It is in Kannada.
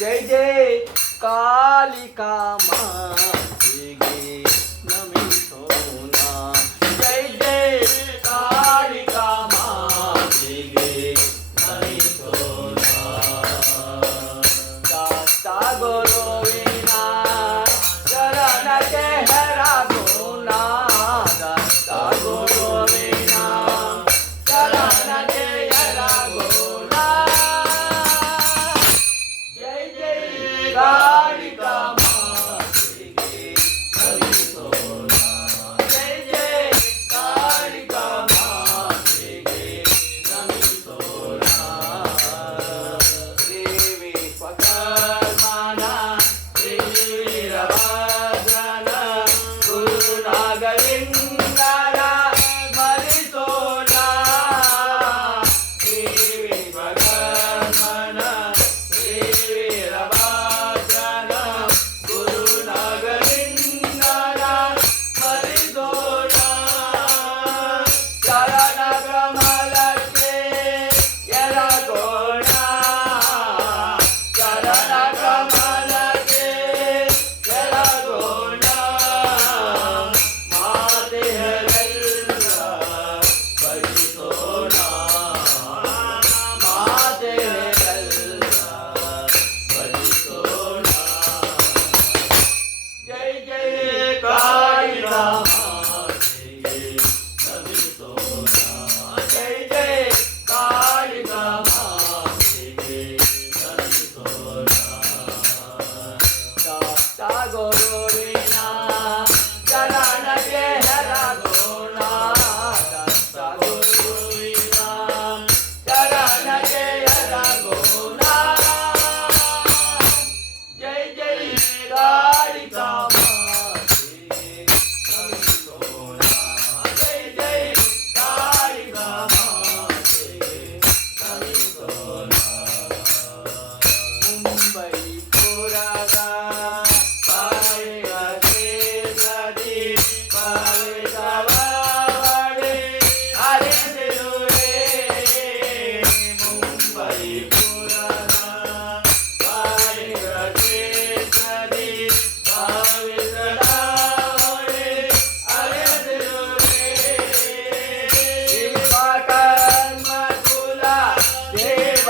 जय जय कालिका मातेगे नमितो ना जय जय कालिका मातेगे नमितो ना दाता गुरुविना चरण के हरा गुना दाता गुरुविना चरण के हरा गुना जय जय कालिका मातेगे नमितो ना जय जय कालिका मातेगे नमितो ना देवी स्वकर्मणा वीरभद्रन गुरुनागलिंगना मरितो ना देवी स्वकर्मणा वीरभद्रन गुरुनागलिंगना मरितो ना चरण कमलಕ್ಕೆ ಎರಗೋಣ ಚರಣ ಕಮಲಕ್ಕೆ ಎರಗೋಣ ಮಾತೆಯರೆಲ್ಲ ಭಜಿಸೋಣ ಮಾತೆಯರೆಲ್ಲ ಭಜಿಸೋಣ ಜೈ ಜೈ ಕಾಳಿಕಾ ಮಾತೆಗೆ ನಮಿಸೋಣ ಜೈ ಜೈ ಕಾಳಿಕಾ ಮಾತೆಗೆ ನಮಿಸೋಣ ದಾತ ಗುರುವಿನ ಚರಣಕ್ಕೆ ಎರಗೋಣ ದಾತ ಗುರುವಿನ ಚರಣಕ್ಕೆ ಎರಗೋಣ ಜೈ ಜೈ ಕಾಳಿಕಾ ಮಾತೆಗೆ ನಮಿಸೋಣ ಜೈ ಜೈ ಕಾಳಿಕಾ ಮಾತೆಗೆ ನಮಿಸೋಣ ಮುಂಬೈ ಪುರದ ಪಾಯಿಗ ಕ್ಷೇತ್ರದಿ ಪಾವಿತವಾಡಿ ಹರಿಸಿರುವೆ ಮುಂಬೈ ಪುರದ ಪಾಯಿಗ ಕ್ಷೇತ್ರದಿ ಪಾವಿತವಾಡಿ ಹರಿಸಿರುವೆ ಶಿವ ಕರ್ಮ ಕುಲ ದೇವ